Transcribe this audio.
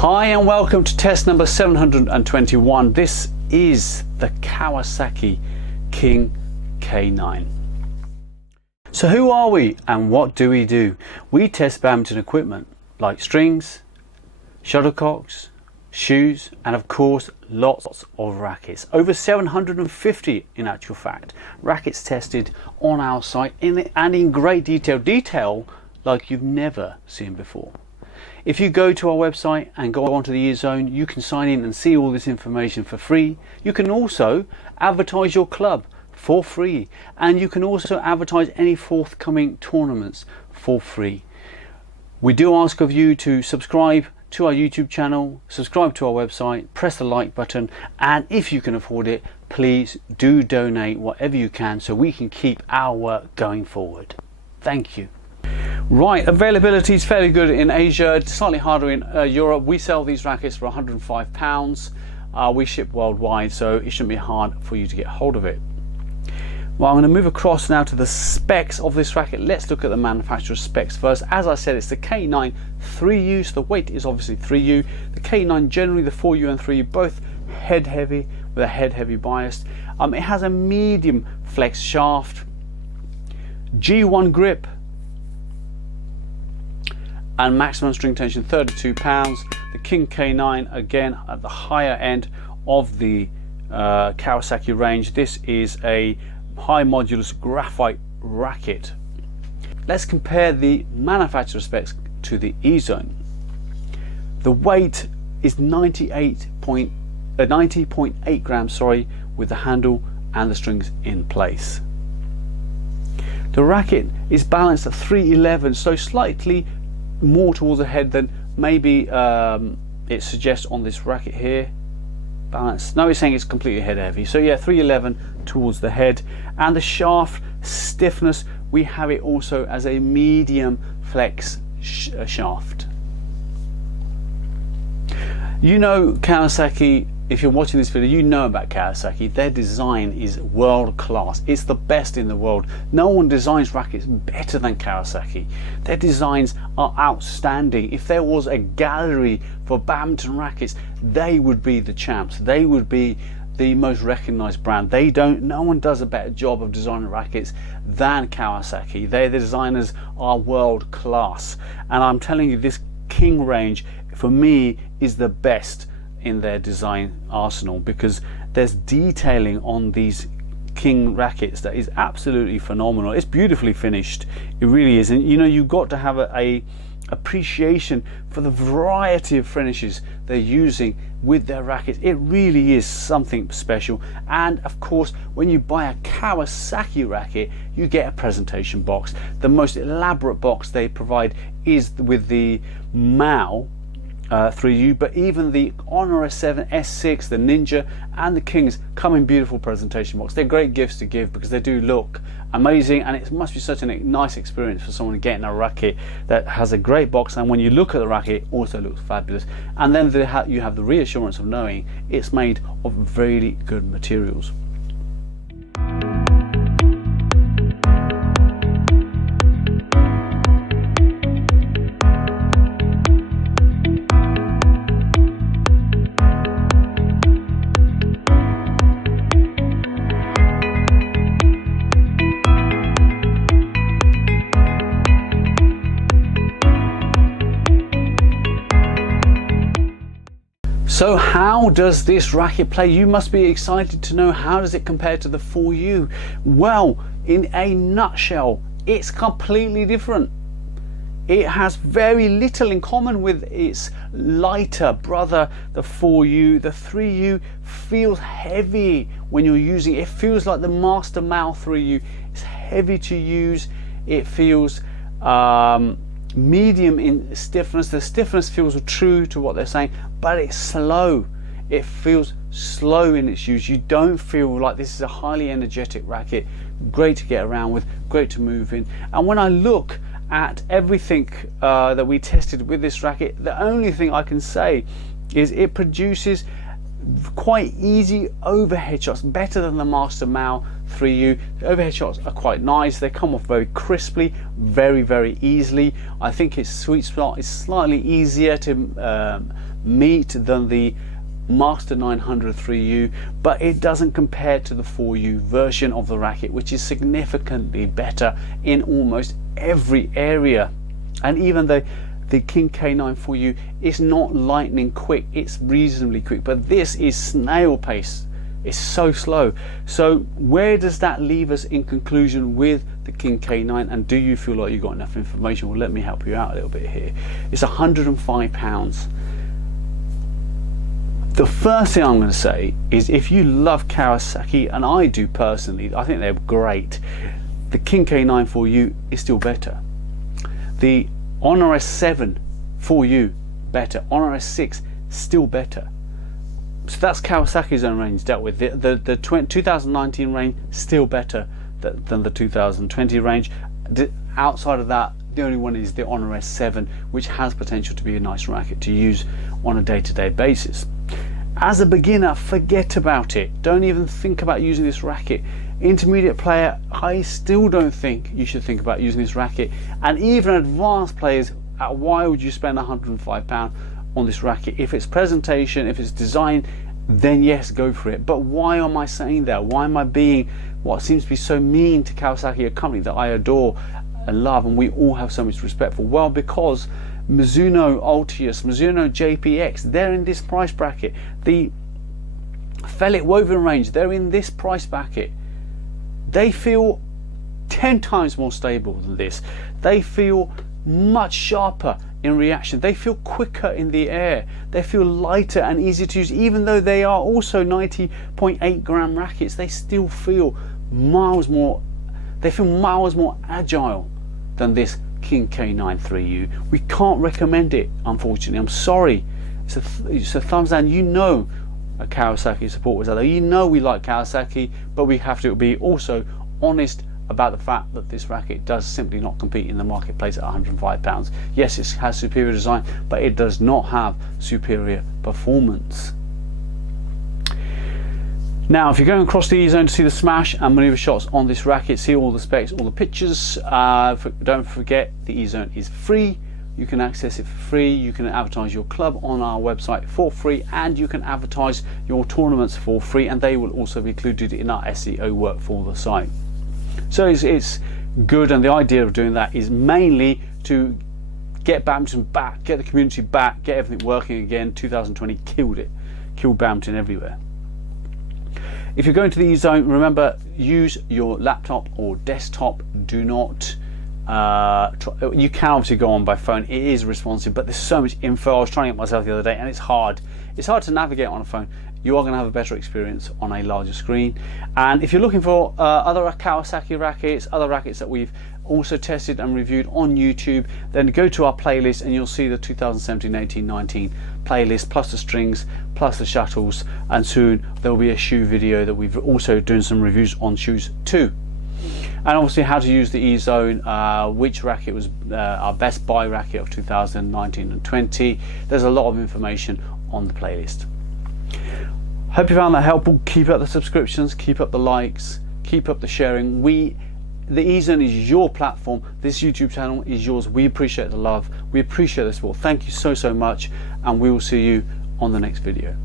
Hi and welcome to test number 721. This is the Kawasaki King K9. So who are we and what do we do? We test badminton equipment like strings, shuttlecocks, shoes, and of course lots of rackets. Over 750 in actual fact. Rackets tested on our site and in great detail like you've never seen before. If you go to our website and go onto the eZone, you can sign in and see all this information for free. You can also advertise your club for free, and you can also advertise any forthcoming tournaments for free. We do ask of you to subscribe to our YouTube channel, subscribe to our website, press the like button, and if you can afford it, please do donate whatever you can so we can keep our work going forward. Thank you. Right, availability is fairly good in Asia, slightly harder in Europe. We sell these rackets for £105. We ship worldwide, so it shouldn't be hard for you to get hold of it. Well, I'm going to move across now to the specs of this racket. Let's look at the manufacturer's specs first. As I said, it's the K9 3U, so the weight is obviously 3U. The K9, generally the 4U and 3U, both head heavy with a head heavy bias. It has a medium flex shaft, G1 grip, and maximum string tension 32 pounds. The King K9, again at the higher end of the Kawasaki range. This is a high modulus graphite racket. Let's compare the manufacturer specs to the eZone. The weight is 90.8 grams, with the handle and the strings in place. The racket is balanced at 311, so slightly more towards the head than maybe it suggests on this racket here. Balance. No, it's saying it's completely head heavy. So yeah, 311 towards the head. And the shaft stiffness, we have it also as a medium flex shaft. You know Kawasaki, if you're watching this video, you know about Kawasaki. Their design is world class. It's the best in the world. No one designs rackets better than Kawasaki. Their designs are outstanding. If there was a gallery for badminton rackets, they would be the champs. They would be the most recognized brand. No one does a better job of designing rackets than Kawasaki. The designers are world class. And I'm telling you, this King range, for me, is the best in their design arsenal, because there's detailing on these King rackets that is absolutely phenomenal. It's beautifully finished, it really is. And you know, you've got to have a appreciation for the variety of finishes they're using with their rackets. It really is something special. And of course, when you buy a Kawasaki racket, you get a presentation box. The most elaborate box they provide is with the Mao 3U, but even the Honor S7, S6, the Ninja and the Kings come in beautiful presentation box. They're great gifts to give because they do look amazing, and it must be such a nice experience for someone getting a racket that has a great box, and when you look at the racket, it also looks fabulous. And then you have the reassurance of knowing it's made of really good materials. So how does this racket play? You must be excited to know, how does it compare to the 4U? Well, in a nutshell, it's completely different. It has very little in common with its lighter brother, the 4U. The 3U feels heavy when you're using it. It feels like the Master Mao 3U. It's heavy to use. It feels medium in stiffness. The stiffness feels true to what they're saying, but it's slow. It feels slow in its use. You don't feel like this is a highly energetic racket. Great to get around with, great to move in. And when I look at everything that we tested with this racket, the only thing I can say is it produces quite easy overhead shots, better than the Master Mao 3U. The overhead shots are quite nice. They come off very crisply, very easily. I think its sweet spot is slightly easier to meat than the Master 900 3U, but it doesn't compare to the 4U version of the racket, which is significantly better in almost every area. And even though the King K9 4U is not lightning quick, it's reasonably quick, but this is snail pace. It's so slow. So where does that leave us in conclusion with the King K9, and do you feel like you got enough information? Well, let me help you out a little bit here. It's £105. The first thing I'm going to say is, if you love Kawasaki, and I do personally, I think they're great, the King K9 4U is still better. The Honor S7 4U better. Honor S6 still better. So that's Kawasaki's own range dealt with. The 2019 range still better than the 2020 range. Outside of that, the only one is the Honor S7, which has potential to be a nice racket to use on a day-to-day basis. As a beginner, forget about it. Don't even think about using this racket. Intermediate player, I still don't think you should think about using this racket. And even advanced players, why would you spend £105 on this racket? If it's presentation, if it's design, then yes, go for it. But why am I saying that? Why am I being what seems to be so mean to Kawasaki, a company that I adore and love, and we all have so much respect for? Well, because Mizuno Altius, Mizuno JPX, they're in this price bracket. The Felix woven range, they're in this price bracket. They feel 10 times more stable than this. They feel much sharper in reaction. They feel quicker in the air. They feel lighter and easier to use. Even though they are also 90.8 gram rackets, they still feel miles more, they feel miles more agile than this King K9 3U. We can't recommend it, unfortunately. I'm sorry. It's a thumbs down. You know, a Kawasaki supporters out there, you know we like Kawasaki, but we have to be also honest about the fact that this racket does simply not compete in the marketplace at £105. Yes, it has superior design, but it does not have superior performance. Now, if you're going across the E-Zone to see the smash and maneuver shots on this racket, see all the specs, all the pictures, don't forget the E-Zone is free. You can access it for free. You can advertise your club on our website for free, and you can advertise your tournaments for free, and they will also be included in our SEO work for the site. So it's good, and the idea of doing that is mainly to get badminton back, get the community back, get everything working again. 2020 killed it, killed badminton everywhere. If you're going to the E-Zone, remember, use your laptop or desktop. Do not you can obviously go on by phone, it is responsive, but there's so much info. I was trying it myself the other day, and it's hard to navigate on a phone. You are going to have a better experience on a larger screen. And if you're looking for other Kawasaki rackets, other rackets that we've also tested and reviewed on YouTube, then go to our playlist and you'll see the 2017, 18, 19 playlist, plus the strings, plus the shuttles, and soon there will be a shoe video that we've also doing some reviews on shoes too. And obviously how to use the E-Zone, which racket was our best buy racket of 2019 and 20. There's a lot of information on the playlist. Hope you found that helpful. Keep up the subscriptions, keep up the likes, keep up the sharing. The E-Zone is your platform. This YouTube channel is yours. We appreciate the love. We appreciate the support. Thank you so much, and we will see you on the next video.